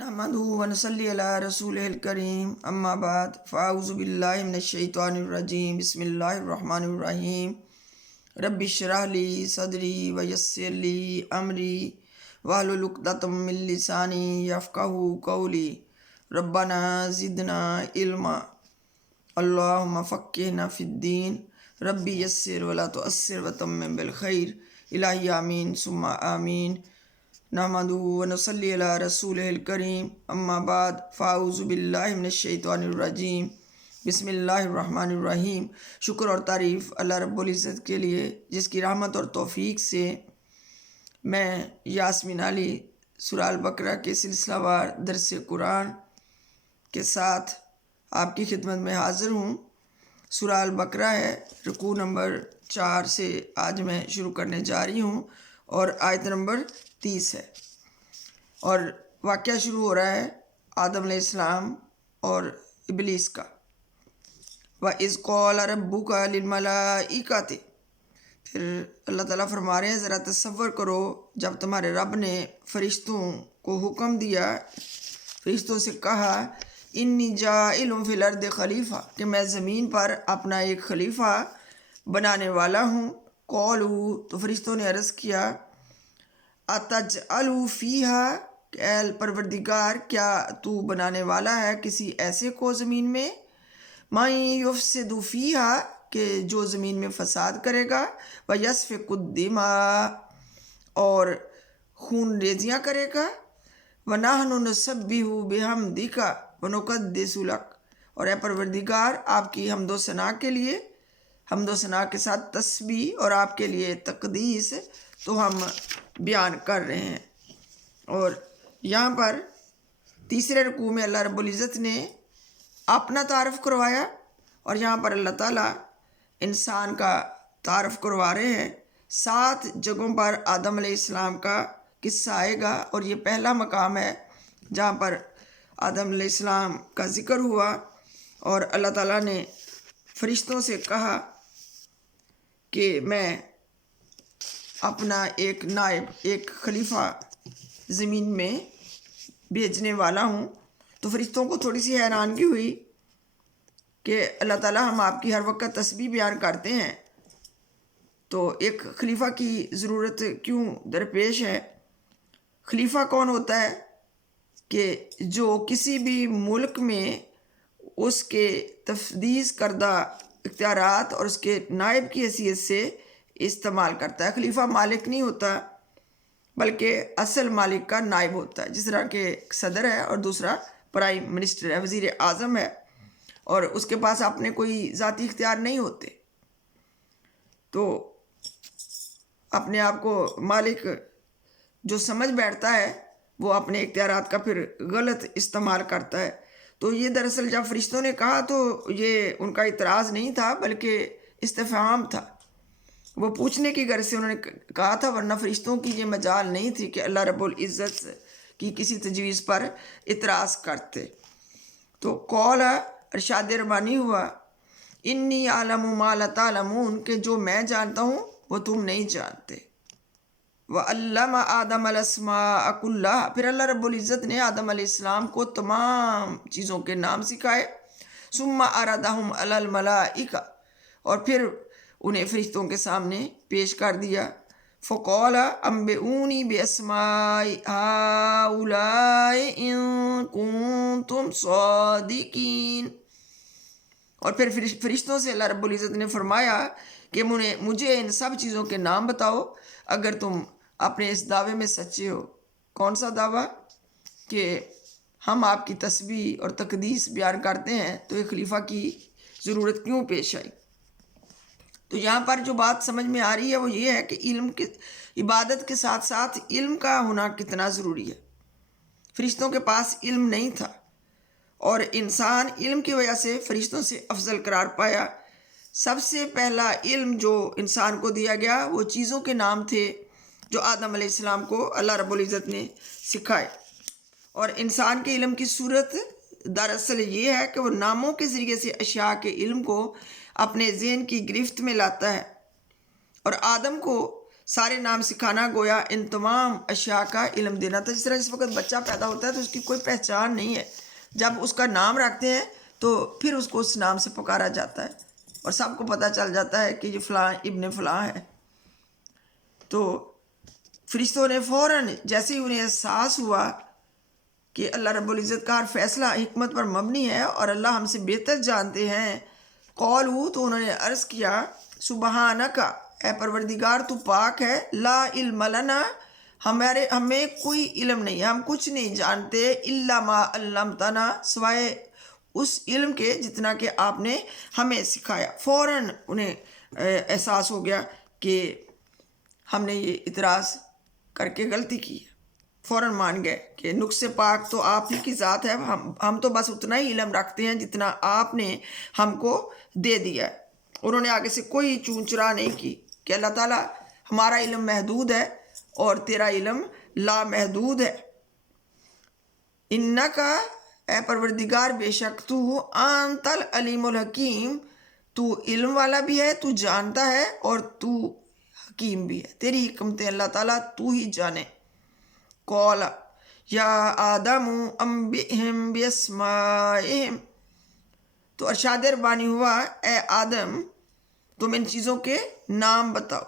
نحمدہ ونصلی علی رسولہ الکریم اما بعد فاعوذ باللہ من الشیطان الرجیم بسم اللہ الرحمن الرحیم رب اشرح لی صدری ویسر لی امری واحلل عقدۃ من لسانی یفقہوا قولی ربنا زدنا علما اللہم فقہنا فی الدین ربی یسر ولا تعسر وتمم بالخیر الہی آمین ثم آمین نحمدہ ونصلی علی رسولہ الکریم اما بعد فاعوذ باللہ من الشیطان الرجیم بسم اللہ الرحمن الرحیم۔ شکر اور تعریف اللہ رب العزت کے لیے جس کی رحمت اور توفیق سے میں یاسمین علی سورہ البقرہ کے سلسلہ وار درس قرآن کے ساتھ آپ کی خدمت میں حاضر ہوں۔ سورہ البقرہ ہے، رکوع نمبر 4 سے آج میں شروع کرنے جا رہی ہوں اور آیت نمبر 30 ہے، اور واقعہ شروع ہو رہا ہے آدم علیہ السلام اور ابلیس کا۔ وَإِذْ قَالَ رَبُّكَ لِلْمَلَائِكَةِ، پھر اللہ تعالیٰ فرما رہے ہیں ذرا تصور کرو جب تمہارے رب نے فرشتوں کو حکم دیا، فرشتوں سے کہا انی جاعل فی الارض خلیفہ، کہ میں زمین پر اپنا ایک خلیفہ بنانے والا ہوں۔ قالوا، تو فرشتوں نے عرض کیا اتجعل فیہا، کہ اے پروردگار کیا تو بنانے والا ہے کسی ایسے کو زمین میں، من یفسد فیہا، کہ جو زمین میں فساد کرے گا، ویسفک الدماء، اور خون ریزیاں کرے گا، ونحن نسبح بحمدک ونقدس لک، اور اے پروردگار آپ کی حمد و ثنا کے لیے، حمد و ثنا کے ساتھ تسبیح اور آپ کے لیے تقدیس تو ہم بیان کر رہے ہیں۔ اور یہاں پر تیسرے رکوع میں اللہ رب العزت نے اپنا تعارف کروایا، اور یہاں پر اللہ تعالیٰ انسان کا تعارف کروا رہے ہیں۔ 7 جگہوں پر آدم علیہ السلام کا قصہ آئے گا، اور یہ پہلا مقام ہے جہاں پر آدم علیہ السلام کا ذکر ہوا، اور اللہ تعالیٰ نے فرشتوں سے کہا کہ میں اپنا ایک نائب، ایک خلیفہ زمین میں بھیجنے والا ہوں۔ تو فرشتوں کو تھوڑی سی حیرانگی ہوئی کہ اللہ تعالیٰ ہم آپ کی ہر وقت تسبیح بیان کرتے ہیں، تو ایک خلیفہ کی ضرورت کیوں درپیش ہے؟ خلیفہ کون ہوتا ہے؟ کہ جو کسی بھی ملک میں اس کے تفویض کردہ اختیارات اور اس کے نائب کی حیثیت سے استعمال کرتا ہے۔ خلیفہ مالک نہیں ہوتا بلکہ اصل مالک کا نائب ہوتا ہے، جس طرح کہ صدر ہے اور دوسرا پرائم منسٹر ہے، وزیر اعظم ہے، اور اس کے پاس اپنے کوئی ذاتی اختیار نہیں ہوتے، تو اپنے آپ کو مالک جو سمجھ بیٹھتا ہے وہ اپنے اختیارات کا پھر غلط استعمال کرتا ہے۔ تو یہ دراصل جب فرشتوں نے کہا تو یہ ان کا اعتراض نہیں تھا بلکہ استفہام تھا، وہ پوچھنے کی غرض سے انہوں نے کہا تھا، ورنہ فرشتوں کی یہ مجال نہیں تھی کہ اللہ رب العزت کی کسی تجویز پر اعتراض کرتے۔ تو قول ارشاد ربانی ہوا انی اعلم ما لا تعلمون، کہ جو میں جانتا ہوں وہ تم نہیں جانتے۔ وَعَلَّمَ آدَمَ الْأَسْمَاءَ كُلَّهَا، پھر اللہ رب العزت نے آدم علیہ السلام کو تمام چیزوں کے نام سکھائے۔ ثُمَّ عَرَضَهُمْ عَلَى الْمَلَائِكَةِ، اور پھر انہیں فرشتوں کے سامنے پیش کر دیا۔ فَقَالَ أَنبِئُونِي بِأَسْمَاءِ هَؤُلَاءِ إِن كُنتُمْ صَادِقِينَ، اور پھر فرشتوں سے اللہ رب العزت نے فرمایا کہ مجھے ان سب چیزوں کے نام بتاؤ اگر تم اپنے اس دعوے میں سچے ہو۔ کون سا دعویٰ؟ کہ ہم آپ کی تسبیح اور تقدیس بیان کرتے ہیں، تو ایک خلیفہ کی ضرورت کیوں پیش آئی؟ تو یہاں پر جو بات سمجھ میں آ رہی ہے وہ یہ ہے کہ علم کی عبادت کے ساتھ ساتھ علم کا ہونا کتنا ضروری ہے۔ فرشتوں کے پاس علم نہیں تھا، اور انسان علم کی وجہ سے فرشتوں سے افضل قرار پایا۔ سب سے پہلا علم جو انسان کو دیا گیا وہ چیزوں کے نام تھے جو آدم علیہ السلام کو اللہ رب العزت نے سکھائے، اور انسان کے علم کی صورت دراصل یہ ہے کہ وہ ناموں کے ذریعے سے اشیاء کے علم کو اپنے ذہن کی گرفت میں لاتا ہے، اور آدم کو سارے نام سکھانا، گویا ان تمام اشیاء کا علم دینا تھا۔ جس طرح جس وقت بچہ پیدا ہوتا ہے تو اس کی کوئی پہچان نہیں ہے، جب اس کا نام رکھتے ہیں تو پھر اس کو اس نام سے پکارا جاتا ہے اور سب کو پتہ چل جاتا ہے کہ یہ فلاں ابن فلاں ہے۔ تو فرشتوں نے فوراً جیسے ہی انہیں احساس ہوا کہ اللہ رب العزت کا ہر فیصلہ حکمت پر مبنی ہے اور اللہ ہم سے بہتر جانتے ہیں، قولو تو انہوں نے عرض کیا، سبحانک اے پروردگار تو پاک ہے، لا علم لنا ہمیں کوئی علم نہیں ہے، ہم کچھ نہیں جانتے، الا ما علمتنا سوائے اس علم کے جتنا کہ آپ نے ہمیں سکھایا۔ فوراً انہیں احساس ہو گیا کہ ہم نے یہ اعتراض کر کے غلطی کی ہے، فوراً مان گئے کہ نقص پاک تو آپ ہی کی ذات ہے، ہم تو بس اتنا ہی علم رکھتے ہیں جتنا آپ نے ہم کو دے دیا ہے۔ انہوں نے آگے سے کوئی چون چرا نہیں کی کہ اللہ تعالیٰ ہمارا علم محدود ہے اور تیرا علم لامحدود ہے۔ انکا اے پروردگار بے شک تو انت العلیم الحکیم، تو علم والا بھی ہے، تو جانتا ہے اور تو حکیم بھی ہے، تیری حکمتیں اللہ تعالیٰ تو ہی جانے۔ قال یا آدم انبئہم باسمائہم، تو ارشاد ربانی ہوا، اے آدم تم ان چیزوں کے نام بتاؤ۔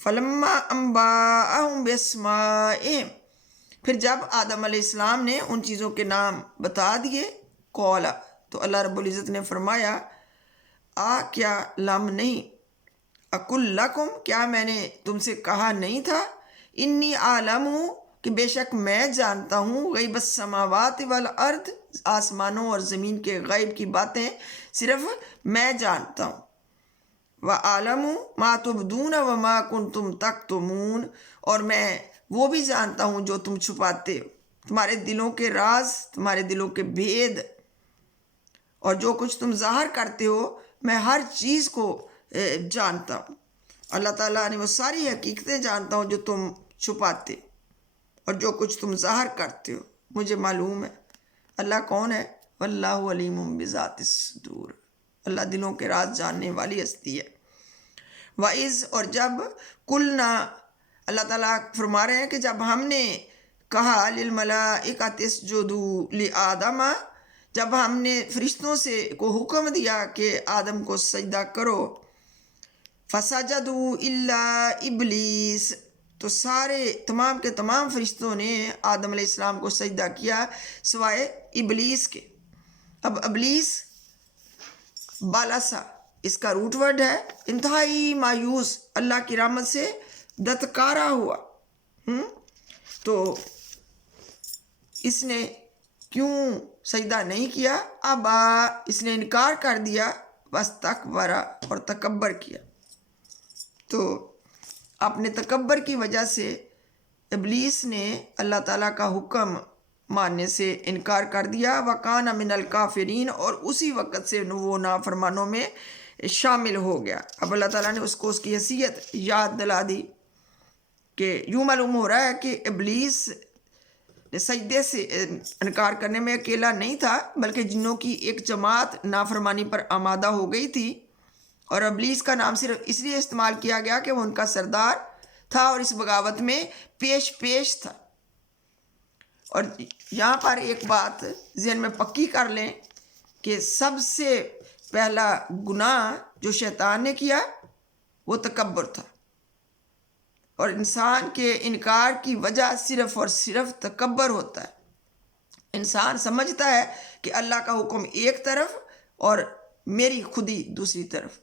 فلما انبأہم باسمائہم، پھر جب آدم علیہ السلام نے ان چیزوں کے نام بتا دیے، قال تو اللہ رب العزت نے فرمایا، کیا لم نہیں، اقل لکم کیا میں نے تم سے کہا نہیں تھا، انی عالم کہ بے شک میں جانتا ہوں، غیب السماوات والارض آسمانوں اور زمین کے غیب کی باتیں صرف میں جانتا ہوں، وَأَعْلَمُ مَا تُبْدُونَ وَمَا كُنْتُمْ تَكْتُمُونَ اور میں وہ بھی جانتا ہوں جو تم چھپاتے ہو، تمہارے دلوں کے راز، تمہارے دلوں کے بھید، اور جو کچھ تم ظاہر کرتے ہو میں ہر چیز کو جانتا ہوں۔ اللہ تعالیٰ نے وہ ساری حقیقتیں جانتا ہوں جو تم چھپاتے اور جو کچھ تم ظاہر کرتے ہو مجھے معلوم ہے۔ اللہ کون ہے؟ واللہ علیم بذات الصدور، اللہ دلوں کے راز جاننے والی ہستی ہے۔ وَإِذْ اور جب قُلْنَا، اللہ تعالیٰ فرما رہے ہیں کہ جب ہم نے کہا لِلْمَلَائِكَةِ اسْجُدُوا لِآدَمَ، جب ہم نے فرشتوں سے کو حکم دیا کہ آدم کو سجدہ کرو، فَسَجَدُوا إِلَّا إِبْلِيسَ، تو سارے تمام کے تمام فرشتوں نے آدم علیہ السلام کو سجدہ کیا سوائے ابلیس کے۔ اب ابلیس بالاسا اس کا روٹ ورڈ ہے، انتہائی مایوس، اللہ کی رحمت سے دتکارا ہوا۔ تو اس نے کیوں سجدہ نہیں کیا؟ ابا، اس نے انکار کر دیا، واستکبر اور تکبر کیا۔ تو اپنے تکبر کی وجہ سے ابلیس نے اللہ تعالیٰ کا حکم ماننے سے انکار کر دیا، وَكَانَ مِنَ الْكَافِرِينَ اور اسی وقت سے وہ نافرمانوں میں شامل ہو گیا۔ اب اللہ تعالیٰ نے اس کو اس کی حیثیت یاد دلا دی کہ یوں معلوم ہو رہا ہے کہ ابلیس سجدے سے انکار کرنے میں اکیلا نہیں تھا، بلکہ جنوں کی ایک جماعت نافرمانی پر آمادہ ہو گئی تھی، اور ابلیس کا نام صرف اس لیے استعمال کیا گیا کہ وہ ان کا سردار تھا اور اس بغاوت میں پیش تھا۔ اور یہاں پر ایک بات ذہن میں پکی کر لیں کہ سب سے پہلا گناہ جو شیطان نے کیا وہ تکبر تھا، اور انسان کے انکار کی وجہ صرف اور صرف تکبر ہوتا ہے۔ انسان سمجھتا ہے کہ اللہ کا حکم ایک طرف اور میری خودی دوسری طرف،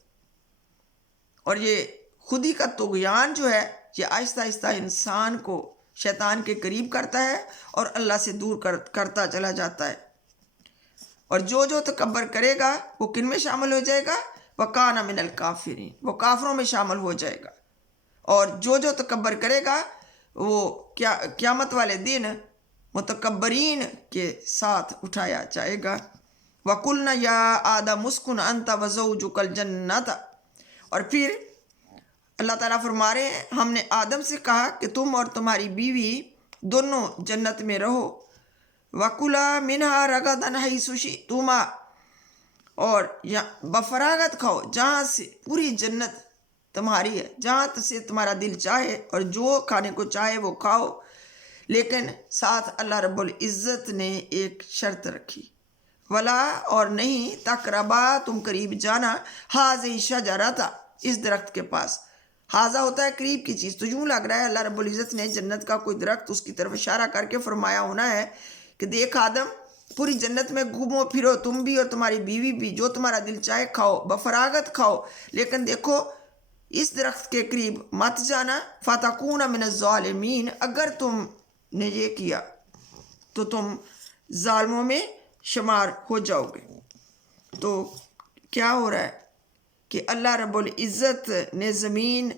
اور یہ خودی کا طغیان جو ہے یہ آہستہ آہستہ انسان کو شیطان کے قریب کرتا ہے اور اللہ سے دور کرتا چلا جاتا ہے۔ اور جو تکبر کرے گا وہ کن میں شامل ہو جائے گا؟ وَكَانَ مِنَ الْكَافِرِينَ، وہ کافروں میں شامل ہو جائے گا۔ اور جو تکبر کرے گا وہ قیامت والے دن متکبرین کے ساتھ اٹھایا جائے گا۔ وَقُلْنَا يَا آدَمُ اسْكُنْ أَنْتَ وَزَوْجُكَ الْجَنَّةَ، اور پھر اللہ تعالیٰ فرما رہے ہیں ہم نے آدم سے کہا کہ تم اور تمہاری بیوی دونوں جنت میں رہو، وَكُلَا مِنْهَا رَغَدًا حَيْثُ شِئْتُمَا، اور بفراغت کھاؤ جہاں سے، پوری جنت تمہاری ہے، جہاں سے تمہارا دل چاہے اور جو کھانے کو چاہے وہ کھاؤ، لیکن ساتھ اللہ رب العزت نے ایک شرط رکھی، ولا اور نہیں تقربا تم قریب جانا حاضی شجرتا اس درخت کے پاس۔ حاضہ ہوتا ہے قریب کی چیز، تو یوں لگ رہا ہے اللہ رب العزت نے جنت کا کوئی درخت اس کی طرف اشارہ کر کے فرمایا ہونا ہے کہ دیکھ آدم پوری جنت میں گھومو پھرو، تم بھی اور تمہاری بیوی بھی، جو تمہارا دل چاہے کھاؤ، بفراغت کھاؤ، لیکن دیکھو اس درخت کے قریب مت جانا، فتکون من الظالمین، اگر تم نے یہ کیا تو تم ظالموں میں شمار ہو جاؤ گے۔ تو کیا ہو رہا ہے کہ اللہ رب العزت نے زمین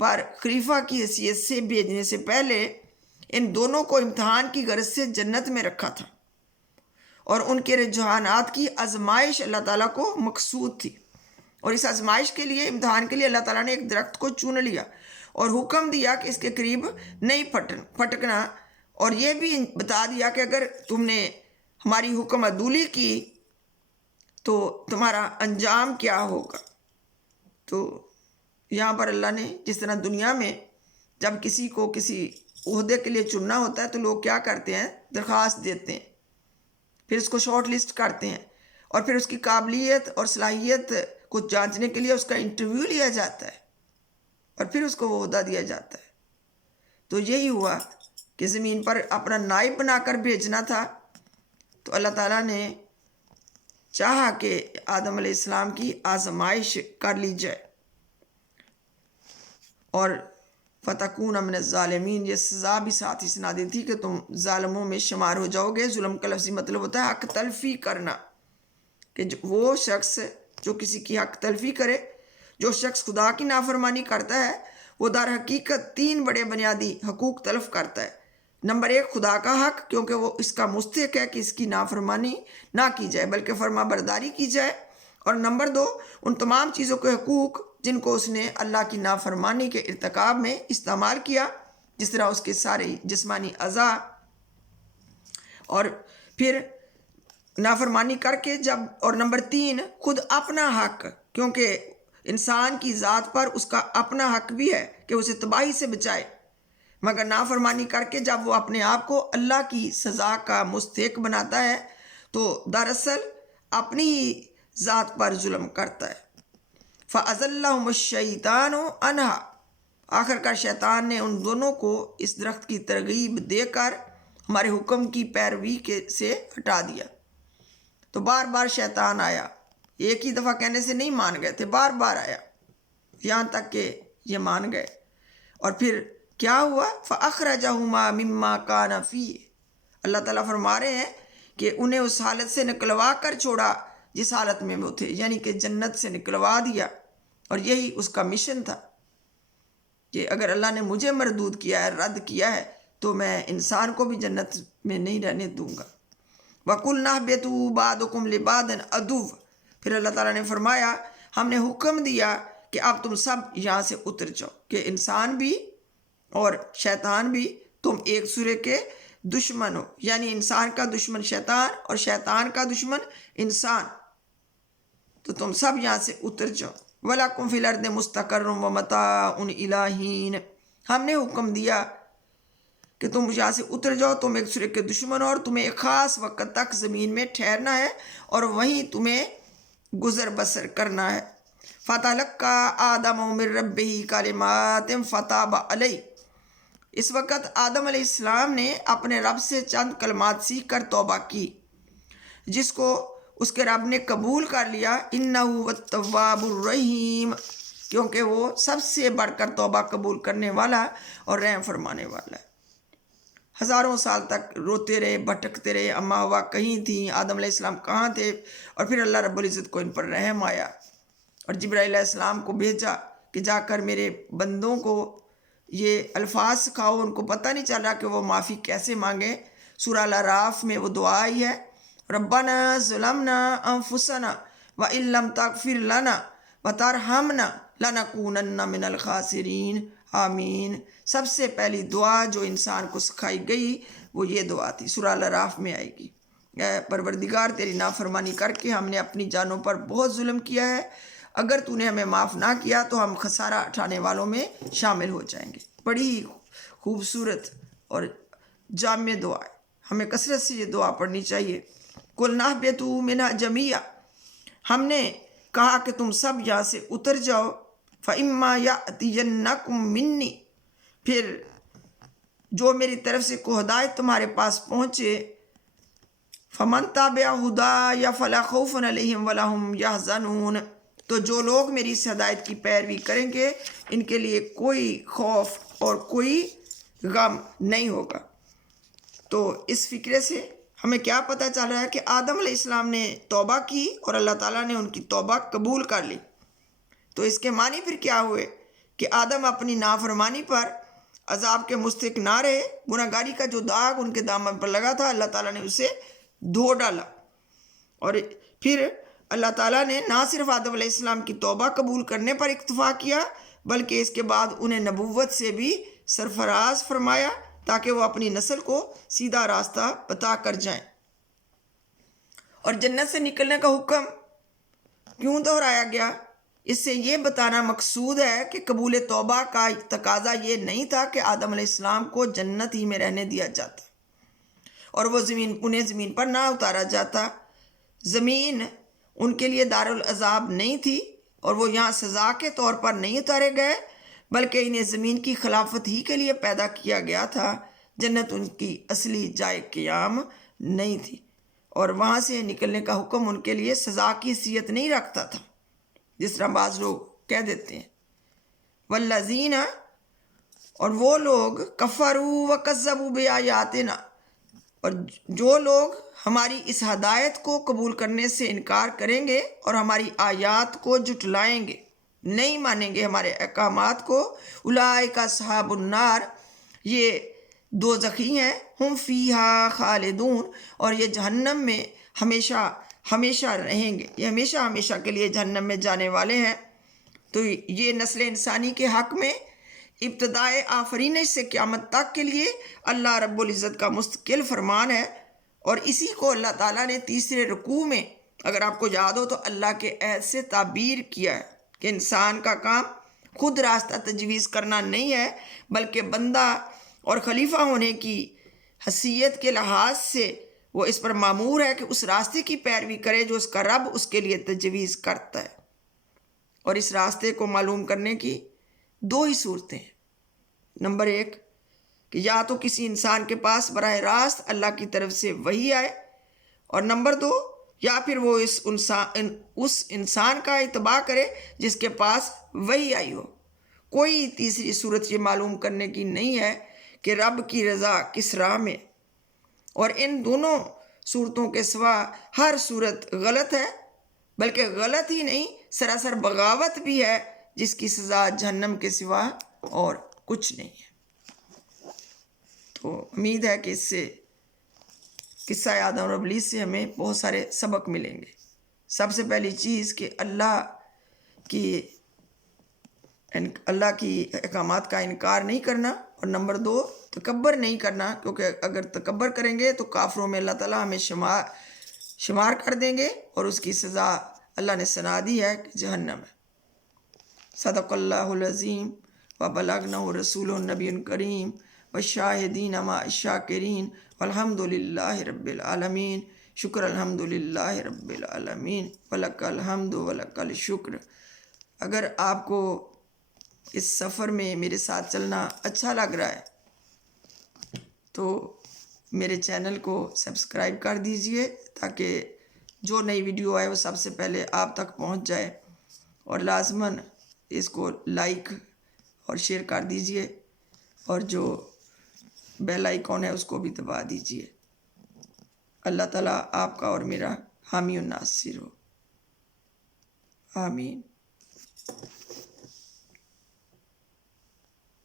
پر خلیفہ کی حیثیت سے بھیجنے سے پہلے ان دونوں کو امتحان کی غرض سے جنت میں رکھا تھا، اور ان کے رجحانات کی آزمائش اللہ تعالیٰ کو مقصود تھی، اور اس آزمائش کے لیے، امتحان کے لیے اللہ تعالیٰ نے ایک درخت کو چن لیا اور حکم دیا کہ اس کے قریب نہیں پھٹکنا، اور یہ بھی بتا دیا کہ اگر تم نے ہماری حکم عدولی کی تو تمہارا انجام کیا ہوگا۔ تو یہاں پر اللہ نے جس طرح دنیا میں جب کسی کو کسی عہدے کے لیے چننا ہوتا ہے تو لوگ کیا کرتے ہیں، درخواست دیتے ہیں، پھر اس کو شارٹ لسٹ کرتے ہیں، اور پھر اس کی قابلیت اور صلاحیت کو جانچنے کے لیے اس کا انٹرویو لیا جاتا ہے، اور پھر اس کو وہ عہدہ دیا جاتا ہے۔ تو یہی ہوا کہ زمین پر اپنا نائب بنا کر بھیجنا تھا، تو اللہ تعالیٰ نے چاہا کہ آدم علیہ السلام کی آزمائش کر لی جائے، اور فتکون من الظالمین، یہ سزا بھی ساتھ ہی سنا دی تھی کہ تم ظالموں میں شمار ہو جاؤ گے۔ ظلم کا لفظی مطلب ہوتا ہے حق تلفی کرنا، کہ وہ شخص جو کسی کی حق تلفی کرے، جو شخص خدا کی نافرمانی کرتا ہے، وہ در حقیقت 3 بڑے بنیادی حقوق تلف کرتا ہے۔ نمبر 1 خدا کا حق، کیونکہ وہ اس کا مستحق ہے کہ اس کی نافرمانی نہ کی جائے بلکہ فرما برداری کی جائے، اور نمبر 2 ان تمام چیزوں کے حقوق جن کو اس نے اللہ کی نافرمانی کے ارتکاب میں استعمال کیا، جس طرح اس کے سارے جسمانی اعضاء، اور پھر نافرمانی کر کے جب، اور نمبر 3 خود اپنا حق، کیونکہ انسان کی ذات پر اس کا اپنا حق بھی ہے کہ اسے تباہی سے بچائے، مگر نافرمانی کر کے جب وہ اپنے آپ کو اللہ کی سزا کا مستحق بناتا ہے تو دراصل اپنی ہی ذات پر ظلم کرتا ہے۔ فَأَزَلَّهُمُ الشَّيْطَانُ عَنْهَا، آخر کار شیطان نے ان دونوں کو اس درخت کی ترغیب دے کر ہمارے حکم کی پیروی سے ہٹا دیا۔ تو بار بار شیطان آیا، ایک ہی دفعہ کہنے سے نہیں مان گئے تھے، بار بار آیا یہاں تک کہ یہ مان گئے، اور پھر کیا ہوا، فَأَخْرَجَهُمَا مِمَّا كَانَ فِيهِ، اللہ تعالیٰ فرما رہے ہیں کہ انہیں اس حالت سے نکلوا کر چھوڑا جس حالت میں وہ تھے، یعنی کہ جنت سے نکلوا دیا، اور یہی اس کا مشن تھا کہ اگر اللہ نے مجھے مردود کیا ہے، رد کیا ہے، تو میں انسان کو بھی جنت میں نہیں رہنے دوں گا۔ وَقُلْنَا اهْبِطُوا بَعْضُكُمْ لِبَعْضٍ عَدُوٌّ، پھر اللہ تعالیٰ نے فرمایا، ہم نے حکم دیا کہ اب تم سب یہاں سے اتر جاؤ، کہ انسان بھی اور شیطان بھی تم ایک دوسرے کے دشمن ہو، یعنی انسان کا دشمن شیطان اور شیطان کا دشمن انسان، تو تم سب یہاں سے اتر جاؤ۔ وَلَكُمْ فِي الْأَرْضِ مُسْتَقَرٌّ وَمَتَاعٌ إِلَىٰ حِینٍ، ہم نے حکم دیا کہ تم یہاں سے اتر جاؤ، تم ایک دوسرے کے دشمن ہو، اور تمہیں ایک خاص وقت تک زمین میں ٹھہرنا ہے اور وہیں تمہیں گزر بسر کرنا ہے۔ فَتَلَقَّىٰ آدَمُ مِن رَّبِّهِ كَلِمَاتٍ فَتَابَ عَلَيْهِ، اس وقت آدم علیہ السلام نے اپنے رب سے چند کلمات سیکھ کر توبہ کی، جس کو اس کے رب نے قبول کر لیا۔ اِنَّهُ هُوَ التَّوَّابُ الرَّحِيمُ، کیونکہ وہ سب سے بڑھ کر توبہ قبول کرنے والا اور رحم فرمانے والا ہے۔ ہزاروں سال تک روتے رہے، بھٹکتے رہے، اماں ہوا کہیں تھیں، آدم علیہ السلام کہاں تھے، اور پھر اللہ رب العزت کو ان پر رحم آیا اور جبرائیل علیہ السلام کو بھیجا کہ جا کر میرے بندوں کو یہ الفاظ سکھاؤ، ان کو پتہ نہیں چل رہا کہ وہ معافی کیسے مانگیں۔ سورہ الاعراف میں وہ دعا آئی ہے، ربنا ظلمنا انفسنا وان لم تغفر لنا وترحمنا لنکونن من الخاسرین، آمین۔ سب سے پہلی دعا جو انسان کو سکھائی گئی وہ یہ دعا تھی، سورہ الاعراف میں آئے گی، اے پروردگار تیری نافرمانی کر کے ہم نے اپنی جانوں پر بہت ظلم کیا ہے، اگر تو نے ہمیں معاف نہ کیا تو ہم خسارہ اٹھانے والوں میں شامل ہو جائیں گے۔ بڑی خوبصورت اور جامع دعا ہے، ہمیں کثرت سے یہ دعا پڑھنی چاہیے۔ قُلْنَا اهْبِطُوا مِنْهَا جَمِيعًا، ہم نے کہا کہ تم سب یہاں سے اتر جاؤ۔ فَإِمَّا يَأْتِيَنَّكُم مِّنِّي، پھر جو میری طرف سے کو ہدایت تمہارے پاس پہنچے، فَمَن تَبِعَ هُدَايَ فَلَا خَوْفٌ عَلَيْهِمْ وَلَا هُمْ يَحْزَنُونَ، تو جو لوگ میری اس ہدایت کی پیروی کریں گے ان کے لیے کوئی خوف اور کوئی غم نہیں ہوگا۔ تو اس فکرے سے ہمیں کیا پتہ چل رہا ہے کہ آدم علیہ السلام نے توبہ کی اور اللہ تعالیٰ نے ان کی توبہ قبول کر لی۔ تو اس کے معنی پھر کیا ہوئے کہ آدم اپنی نافرمانی پر عذاب کے مستحق نہ رہے، گناہ گاری کا جو داغ ان کے دامن پر لگا تھا اللہ تعالیٰ نے اسے دھو ڈالا، اور پھر اللہ تعالیٰ نے نہ صرف آدم علیہ السلام کی توبہ قبول کرنے پر اکتفا کیا بلکہ اس کے بعد انہیں نبوت سے بھی سرفراز فرمایا تاکہ وہ اپنی نسل کو سیدھا راستہ بتا کر جائیں۔ اور جنت سے نکلنے کا حکم کیوں دہرایا گیا؟ اس سے یہ بتانا مقصود ہے کہ قبول توبہ کا تقاضا یہ نہیں تھا کہ آدم علیہ السلام کو جنت ہی میں رہنے دیا جاتا اور وہ انہیں زمین پر نہ اتارا جاتا۔ زمین ان کے لیے دارالعذاب نہیں تھی اور وہ یہاں سزا کے طور پر نہیں اتارے گئے بلکہ انہیں زمین کی خلافت ہی کے لیے پیدا کیا گیا تھا۔ جنت ان کی اصلی جائے قیام نہیں تھی اور وہاں سے نکلنے کا حکم ان کے لیے سزا کی حیثیت نہیں رکھتا تھا جس طرح بعض لوگ کہہ دیتے ہیں۔ والذین، اور وہ لوگ، کفروا وکذبوا بآیاتنا، اور جو لوگ ہماری اس ہدایت کو قبول کرنے سے انکار کریں گے اور ہماری آیات کو جھٹلائیں گے، نہیں مانیں گے ہمارے احکامات کو، اولئک اصحاب النار، یہ دوزخی ہیں، ہم فیہا خالدون، اور یہ جہنم میں ہمیشہ ہمیشہ رہیں گے، یہ ہمیشہ ہمیشہ کے لیے جہنم میں جانے والے ہیں۔ تو یہ نسل انسانی کے حق میں ابتدائے آفرینش سے قیامت تک کے لیے اللہ رب العزت کا مستقل فرمان ہے، اور اسی کو اللہ تعالیٰ نے تیسرے رکوع میں، اگر آپ کو یاد ہو تو، اللہ کے عہد سے تعبیر کیا ہے کہ انسان کا کام خود راستہ تجویز کرنا نہیں ہے بلکہ بندہ اور خلیفہ ہونے کی حیثیت کے لحاظ سے وہ اس پر مامور ہے کہ اس راستے کی پیروی کرے جو اس کا رب اس کے لیے تجویز کرتا ہے۔ اور اس راستے کو معلوم کرنے کی دو ہی صورتیں ہیں۔ نمبر ایک کہ یا تو کسی انسان کے پاس براہ راست اللہ کی طرف سے وحی آئے، اور نمبر دو یا پھر وہ اس انسان کا اتباع کرے جس کے پاس وحی آئی ہو۔ کوئی تیسری صورت یہ معلوم کرنے کی نہیں ہے کہ رب کی رضا کس راہ میں، اور ان دونوں صورتوں کے سوا ہر صورت غلط ہے، بلکہ غلط ہی نہیں سراسر بغاوت بھی ہے جس کی سزا جہنم کے سوا اور کچھ نہیں ہے۔ تو امید ہے کہ اس سے قصہ آدم اور ابلیس سے ہمیں بہت سارے سبق ملیں گے۔ سب سے پہلی چیز کہ اللہ کی احکامات کا انکار نہیں کرنا، اور نمبر دو تکبر نہیں کرنا، کیونکہ اگر تکبر کریں گے تو کافروں میں اللہ تعالیٰ ہمیں شمار کر دیں گے اور اس کی سزا اللہ نے سنا دی ہے کہ جہنم ہے۔ صدق اللہ العظیم وبلغنا رسول النبی الکریم والشاہدین مع الشاکرین والحمد للہ رب العالمین۔ شکر الحمد للہ رب العالمین ولک الحمد ولک الشکر۔ اگر آپ کو اس سفر میں میرے ساتھ چلنا اچھا لگ رہا ہے تو میرے چینل کو سبسکرائب کر دیجئے تاکہ جو نئی ویڈیو آئے وہ سب سے پہلے آپ تک پہنچ جائے، اور لازماً اس کو لائک اور شیئر کر دیجئے، اور جو بیل آئیکن ہے اس کو بھی دبا دیجئے۔ اللہ تعالیٰ آپ کا اور میرا حامی و ناصر ہو، آمین۔